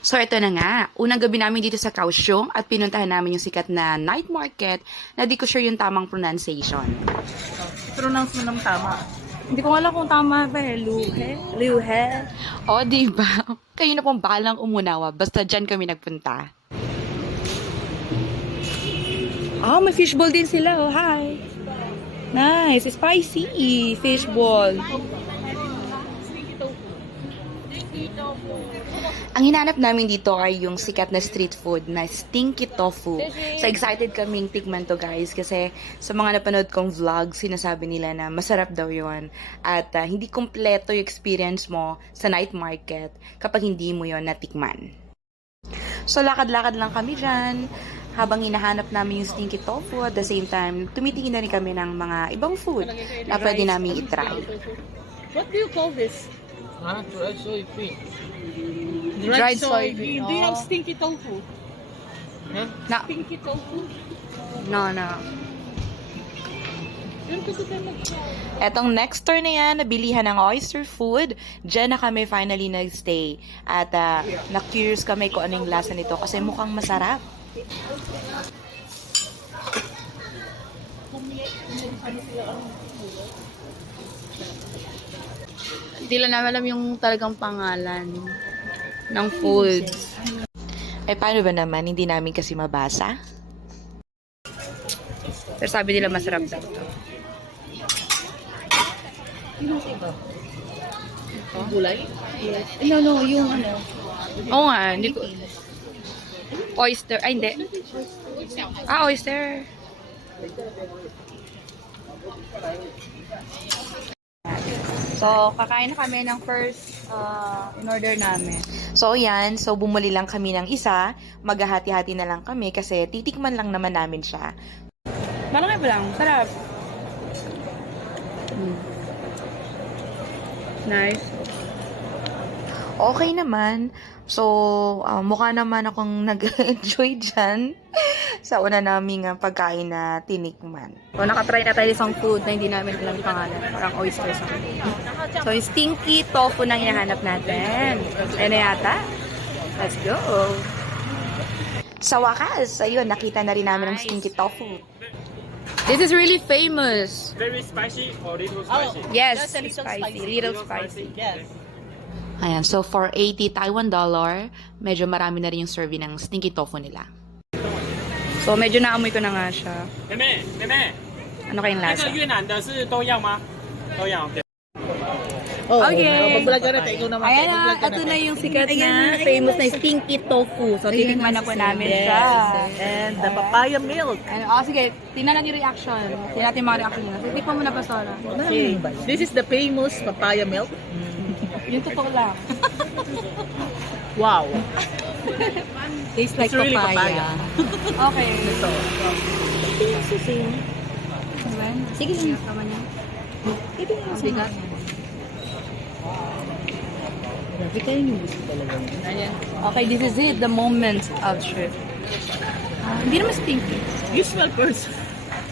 So, ito na nga. Unang gabi namin dito sa Kaohsiung at pinuntahan namin yung sikat na night market na di ko sure yung tamang pronunciation. Pronounce mo ng tama. Hindi ko alam kung tama ba eh. Luhe? Luhe? O, diba? Kayo na pong balang umunawa. Basta dyan kami nagpunta. Oh, may fishball din sila. Oh, hi. Nice. Spicy fishball. Ang hinanap namin dito ay yung sikat na street food na stinky tofu. So excited kaming tikman to guys kasi sa mga napanood kong vlog, sinasabi nila na masarap daw yon at hindi kumpleto yung experience mo sa night market kapag hindi mo yon natikman. So lakad-lakad lang kami dyan habang hinahanap namin yung stinky tofu at the same time tumitingin na rin kami ng mga ibang food na pwede namin itry. What do you call this? Huh? Dried soybean. Dried soybean. Do you have stinky tofu? Huh? Na, Stinky tofu? no. Etong next store na yan, nabilihan ng oyster food. Diyan na kami finally nag-stay. At na-curious kami kung anong lasa nito kasi mukhang masarap. Hindi lang namin alam yung talagang pangalan ng food. Eh, paano ba naman? Hindi namin kasi mabasa. Pero sabi nila masarap daw ito. Gulay? No, yung ano. Oo nga, hindi ko. Oyster. Ay, hindi. Oyster. So, kakain na kami ng first in-order namin. So, yan. So, bumuli lang kami ng isa. Maghahati-hati na lang kami kasi titikman lang naman namin siya. Malaki pa lang. Sarap. Nice. Okay naman. So, mukha naman akong nag-enjoy dyan sa una naming pagkain na tinikman. So, nakatry na tayo isang food na hindi namin alam yung pangalan. Parang oyster something. So, yung stinky tofu na hinahanap natin. Ayan na yata. Let's go. Sa wakas, ayun, nakita na rin namin ang stinky tofu. This is really famous. Very spicy or little spicy? Yes, Just a little spicy. spicy. Little spicy. Yes. Ayan, so for 80 Taiwan dollar, medyo marami na rin yung serving ng stinky tofu nila. So medyo naamoy ko na nga siya. 妹妹， Ano kayong 那 lasa? 个越南的是都要吗？都要。对。 Oh, Okay. Mag-vlog ka na tayo. Ikaw naman. Ayan na, Mag-vlog ka ito na yung sikat na famous na stinky tofu. So titikman na po namin siya. And the papaya milk. Sige, tingnan natin yung reaction. Tingnan natin yung mga reaction nila. Titikman mo na pa, Sora. Okay. This is the famous papaya milk. Yung totoo lang. Wow. Tastes It's really papaya. Okay. Ito. Sige, tama niya. Bigat. Grabe kayo yung gusto talaga. Ayan. Okay, this is it. The moment of truth. Hindi naman stinky. You smell first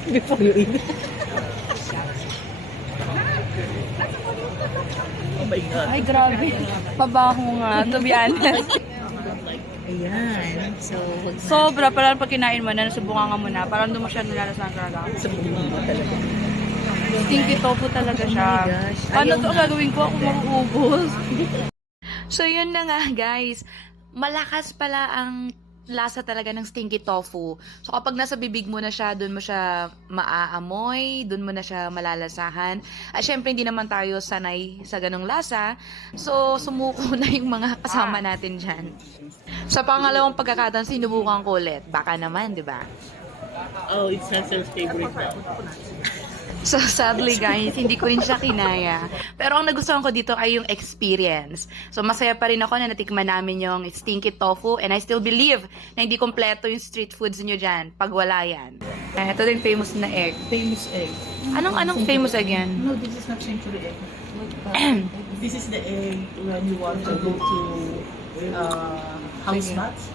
before you eat. Oh my God. Ay, grabe. Pabaho nga, to be honest. Ayan. So, Sobra, parang pag kinain mo na, nasubukan ka mo na, parang doon mo siya nilalasan talaga. sa bumaba talaga. Stinky tofu talaga siya. Oh my gosh. Paano Ayaw to na. gagawin ko? Ako mauubos. So, yun na nga, guys. Malakas pala ang lasa talaga ng stinky tofu. So, kapag nasa bibig mo na siya, doon mo siya maaamoy, doon mo na siya malalasahan. At syempre, hindi naman tayo sanay sa ganong lasa. So, sumuko na yung mga kasama natin dyan. Sa pangalawang pagkakataon, sinubukan ko ulit. Baka naman, di ba? Oh, it's Cecil's favorite now. So, sadly guys, hindi ko rin siya kinaya. Pero ang nagustuhan ko dito ay yung experience. So, masaya pa rin ako na natikman namin yung stinky tofu and I still believe na hindi kompleto yung street foods nyo dyan pag wala yan. Ito din famous na egg. Famous egg. Anong famous egg yan? No, this is not century egg. This is the egg when you want to go to house mats.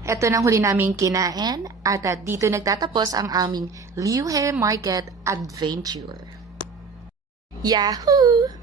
Ito nang huli naming kinain at dito nagtatapos ang aming Liuhe Market Adventure. Yahoo!